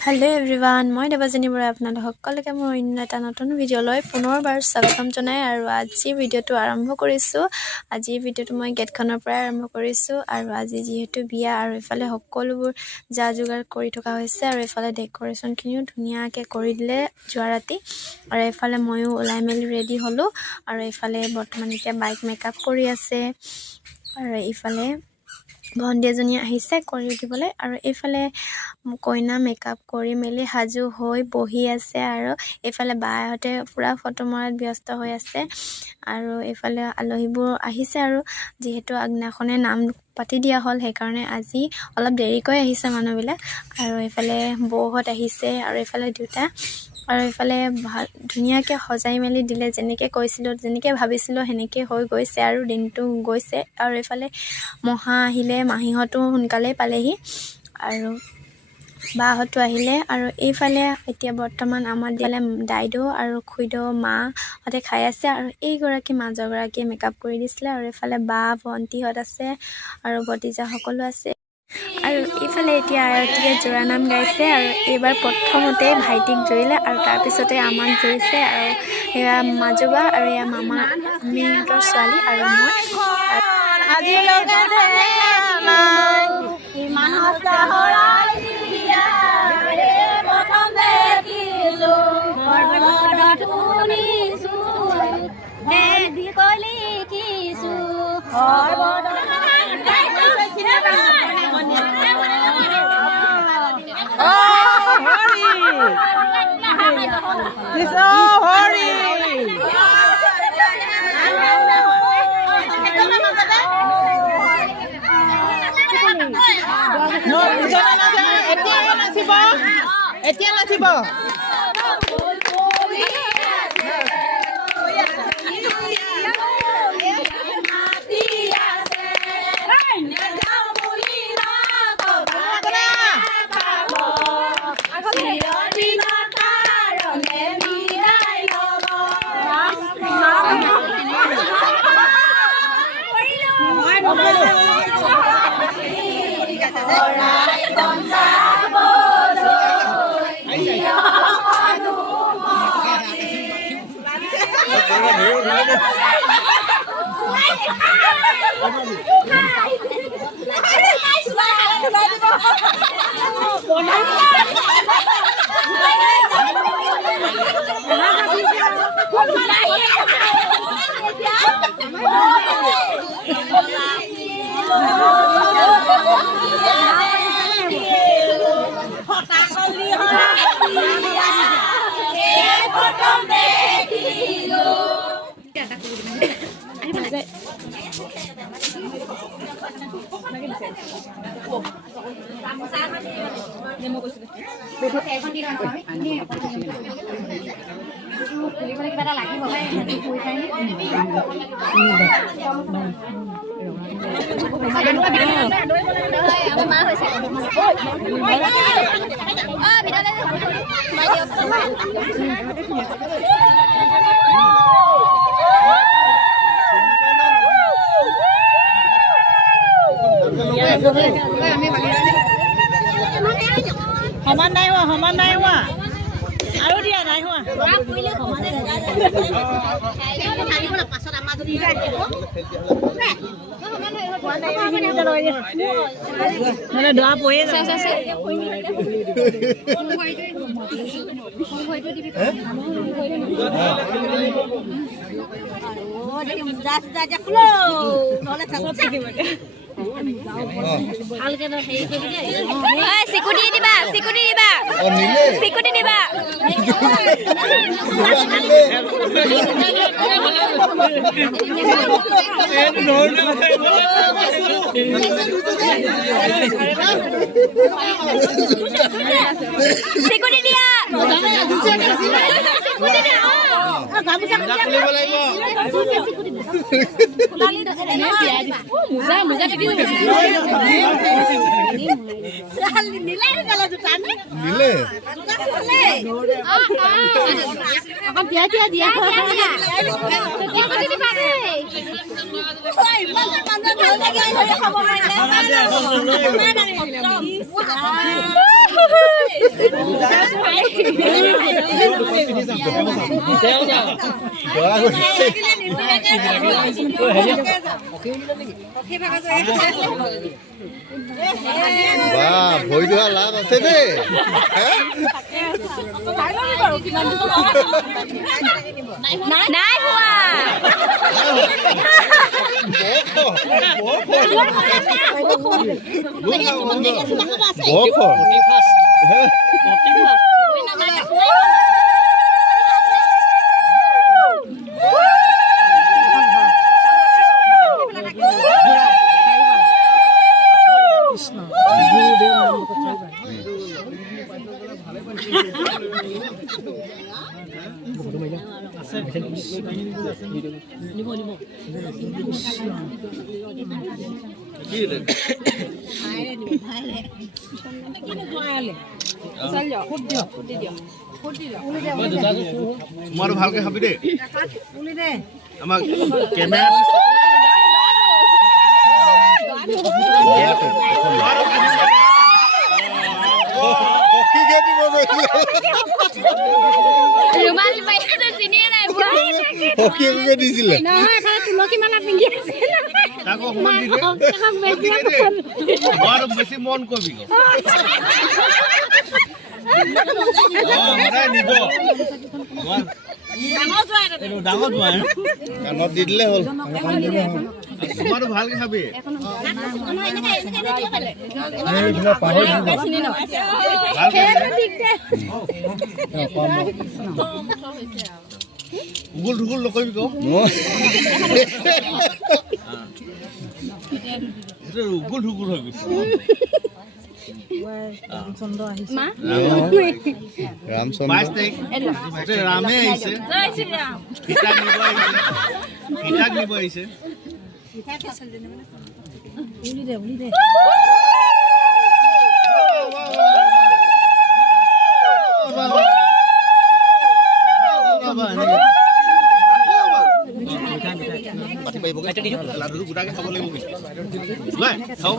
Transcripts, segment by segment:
Hello everyone मैं देवजानी बरा आपनालोक सकलोके मोर अन्य एटा नतुन भिडिओলৈ पुनरबार स्वागतम जनाई आरु আজি भिडिओটো आरम्भ करिसु। আজি भिडिओটো मैं गेटखনৰ পৰা आरम्भ करिसु आरु আজি जेहेतु बिया आरु इफाले সকলোবোৰ যা যোগাৰ কৰি থকা হৈছে आरु इफाले डेकोरेशन খিনিও ধুনিয়াকে কৰি দিলে যোৱা ৰাতি আৰু ইফালে ময়ো ওলাই মেলি ৰেডি হলো আৰু ইফালে বৰ্তমান এতিয়া বাইক মেকআপ কৰি আছে আৰু ইফালে ভন্ডি এজনী আহিছে কৰি দিবলে আৰু এফালে কইনা মেকআপ কৰি মেলি হাজু হৈ বহি আছে আৰু এফালে বাহতে পুৰা ফটো মাৰাত ব্যস্ত হৈ আছে আৰু এফালে আলহীবোৰ আহিছে আৰু যেহেতু আগনাখনে নাম পাতি দিয়া হল হে কাৰণে আজি অলপ দেৰিকৈ আহিছে মানুহবিলাক আৰু এফালে বহত আহিছে আৰু এফালে দুটা আৰু এফালে ধুনিয়াকে সজাই মেলি দিলে যেনেকে কৈছিলো যেনেকে ভাবিছিলো হেনেকে হৈ গৈছে আৰু দিনটো গৈছে আৰু এফালে মহা আহিলে মাহিহতো হুনকালে পালেহি আৰু বাহতো আহিলে আৰু এইফালে এতিয়া বৰ্তমান আমাৰ দিলে দাইদো আৰু খুইদো মা হতে খাই আছে আৰু এই গৰাকী মাজৰ গৰাকী মেকআপ কৰি দিছিলে আৰু এফালে বা ভন্টি হত আছে আৰু ভতিজা সকলো আছে আৰু ইফালে এতিয়া আৰতিয়ে জোৰা নাম গাইছে আৰু এবাৰ প্ৰথমতে ভাইটিক জৰিলে আৰু তাৰ পিছতে আমাক জৰিছে আৰু এয়া মাজুবা আৰু এয়া মামা মিহঁতৰ ছোৱালী আৰু মই আজি লগে নাই ইমান হতা হৰাই দিয়া ৰে প্ৰথম দেখিছো বৰবৰত শুনিছো মেদি কলি কিছো এতিয়া নাচিব সমান নাই হোৱা আৰু দিয়া নাই হোৱা দোৱা পয়ে বাহ ভৰি ধোৱা লাভ আছে দেই নাই হোৱা তোমাৰো ভালকে খাবি দেই আমাক কেমেৰা ৰুমাল পাইছে চিনিয়ে নাই দিছিলে তুলসী মালা পিন্ধি আছে তাকো অকমান দিলে বেছি মন কৰিবি কাণত দি দিলে হ'ল তোমাৰো ভালকে খাবি উগুল ঢুগুল নকৰিবি ক উগুল ঢুগুল হৈ গৈছে ৰামে আহিছে নিব আহিছে লাডুটো গোটাকে খাব লাগিব খাব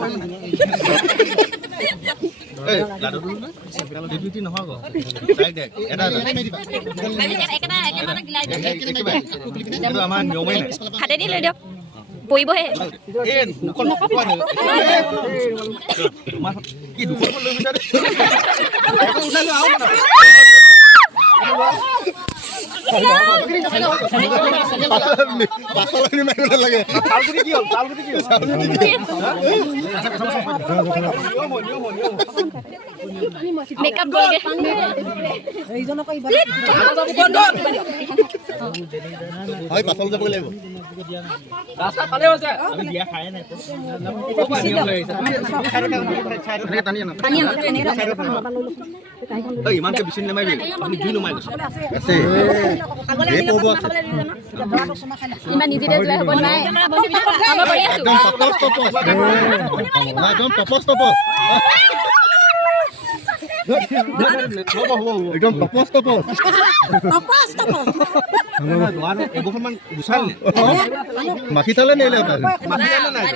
লাডুটো নহয় আমাৰ নিয়মেই নাই হাতেদি লৈ দিয়ক পৰিবহে কি দুখন লৈ বিচাৰে মেকআপ গলগে হয় পাছল যাব লাগিব ৰাস্তা পালে হৈছে আমি বিয়া খাই নাই ইমানকে বিচি নামাৰিবি আপুনি জুই নমাই গৈছে ইমান নিজে যোৱা হ'ব নাই একদম টপচ টপচ একদম টপচ টপচ একদম টপচ টপচ এবছৰমান গুচাল মাখি চালে নিলে মাখি চালে নাই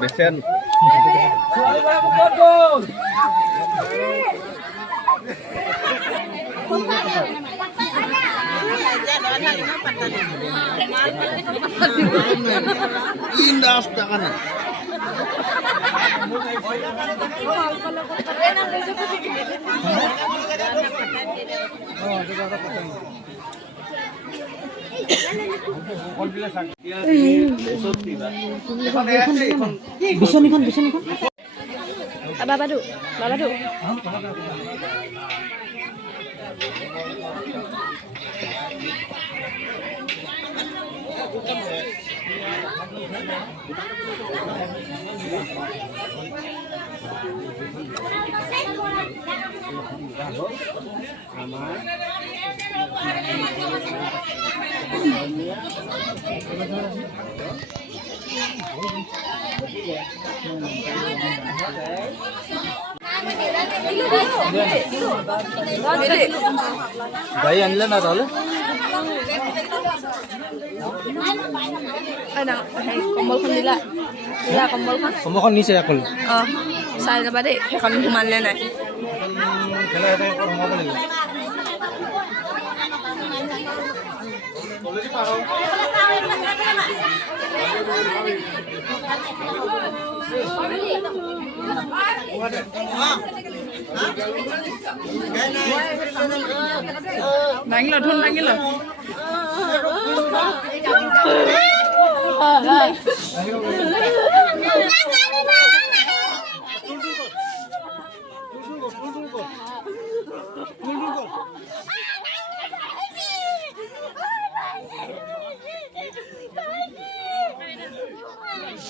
বেচেন indah sekali. Babadu. Bayi anile na tahu? Ada, kompol kan dila, kompol kan? Kompol kan ni saya kul. Oh. চাই যাবা দেই সেইখন সোমালে নাই খেলা এটা সোমাব লাগিব দাঙি ল ধুন দাঙি ল